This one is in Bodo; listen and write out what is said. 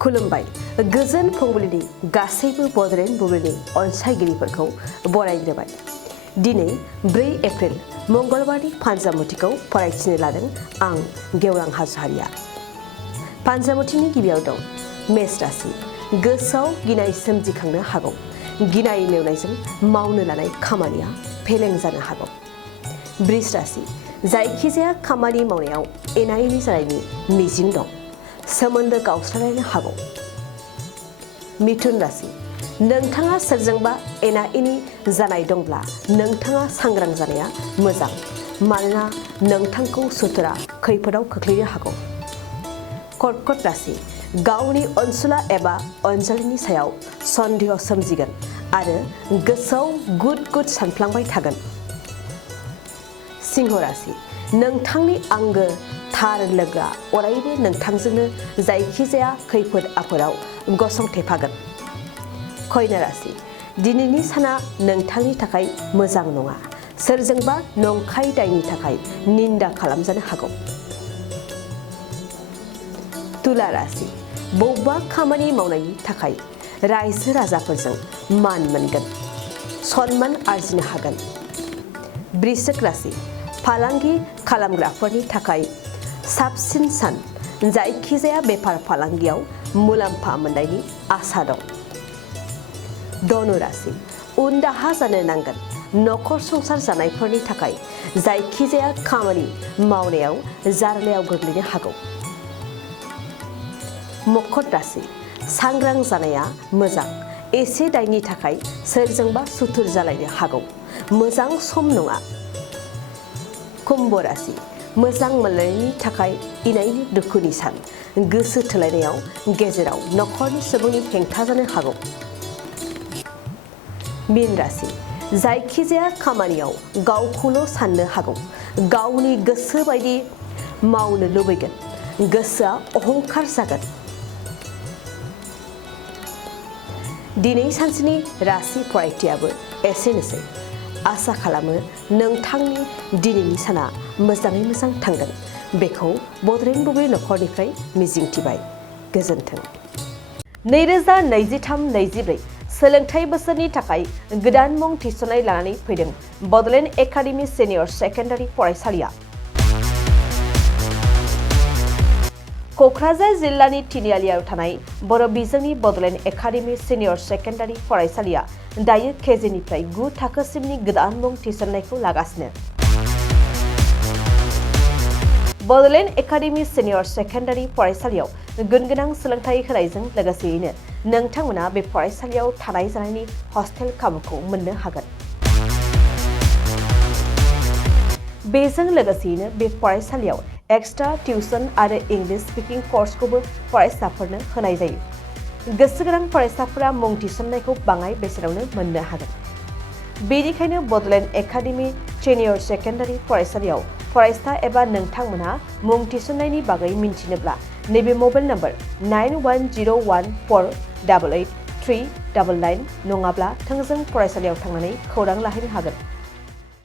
खुलुमबाय गोजोन फुंबिलिनि गासैबो बड'लेण्ड बुब्लिनि अनसायगिरिफोरखौ बरायग्रोबाय। दिनै 4 एप्रिल मंगलबारनि फान्जामुथिखौ फरायथिनो लादों आं गेवरां हाज'हारिया। फान्जामुथिनि गिबियाव दं मेष राशि। गोसोआव गिनाय सोमजिखांनो हागौ। गिनाय मेवनायजों मावनो लानाय खामानिया फेलें जानो हागौ। बृष राशि। जायखिजाया खामानि मावनायाव एना एनि जानायनि मिजिं दं। सोमोन्दो गावस्रालायनो हागौ। मिथुन राशि। नोंथाङा सोरजोंबा एना एनि जानाय दंब्ला नोंथाङा सांग्रां जानाया मोजां, मानोना नोंथांखौ सुथुरा खैफोदाव खोख्लैनो हागौ। कर्कट राशि। गावनि अनसुला एबा अनजालिनि सायाव सन्देह सोमजिगोन आरो गोसोआव गुद गुद सानफ्लांबाय थागोन। सिंह राशि। नोंथांनि आंगो थार लोगोआ अरायबो नोंथांजोंनो जायखिजाया खैफोद आफोदाव गसंथेफागोन। कन्या राशि। दिनैनि साना नोंथांनि थाखाय मोजां नङा। सोरजोंबा नंखाय दायनि थाखाय निन्दा खालामजानो हागौ। तुला राशि। बबेबा खामानि मावनायनि थाखाय रायजो राजाफोरजों मान मोनगोन, सन्मान आरजिनो हागोन। वृश्चिक राशि। फालांगि खालामग्राफोरनि थाखाय साबसिन सान। जायखिजाया बेफार फालांगियाव मुलाम्फा मोननायनि आसा दं। धनु राशि। उनदाहा जानो नांगोन। नखर संसार जानायफोरनि थाखाय जायखिजाया खामानि मावनायाव जार्लायाव गोग्लैनो हागौ। मकर राशि। सांग्रां जानाया मोजां। एसे दायनि थाखाय सोरजोंबा सुथुर जालायनो हागौ। मोजां सम नङा। कुम्भ राशि। मोजां मोनलायनायनि थाखाय इनायनि दुखुनि सान। गोसो थोलायनायाव गेजेराव नखरनि सुबुंनि हेंथा जानो हागौ। मीन राशि। जायखिजाया खामानियाव गावखौल' साननो हागौ। गावनि गोसो बायदि मावनो लुबैगोन। गोसोआ अहंखार जागोन। दिनै सानसेनि राशि फरायथियाबो एसेनोसै। आसा खालामो नोंथांनि दिनैनि साना मोजाङै मोजां थांगोन। बेखौ बड'लेण्ड बुब्लि नखरनिफ्राय मिजिंथिबाय। गोजोन्थों। 2023-24 सोलोंथाइ बोसोरनि थाखाय गोदान मुं थिसननाय लानानै फैदों बड'लेण्ड एकाडेमि सिनियर सेकेन्डारि फरायसालिया। क'क्राझार जिल्लानि तिनिआलियाव थानाय बर' बिजोंनि बड'लेण्ड एकाडेमि सिनियर सेकेन्डारि फरायसालिया दायो केजिनिफ्राय 9 थाखोसिमनि गोदान मुं थिसननायखौ लागासिनो। बड'लेण्ड एकाडेमि सिनियर सेकेन्डारि फरायसालियाव गुनगोनां सोलोंथाइ होनायजों लोगोसेयैनो नोंथांमोना बे फरायसालियाव थानाय जानायनि हस्टेल खाबुखौ मोननो हागोन। बेजों लोगोसेयैनो बे फरायसालियाव एक्सट्रा टिउसन आरो इंलिश स्पिकिं कर्सखौबो फरायसाफोरनो होनाय जायो। गोसो गोनां फरायसाफोरा मुं थिसननायखौ बाङाय बेसेनावनो मोननो हागोन। बेनिखायनो बड'लेण्ड एकाडेमि सिनियर सेकेन्डारि फरायसालियाव फरायसा एबा नोंथांमोनहा मुं थिसननायनि बागै मिन्थिनोब्ला नैबे मबाइल नम्बर 9101488399 नङाब्ला थोंजों फरायसालियाव थांनानै खौरां लाहैनो हागोन।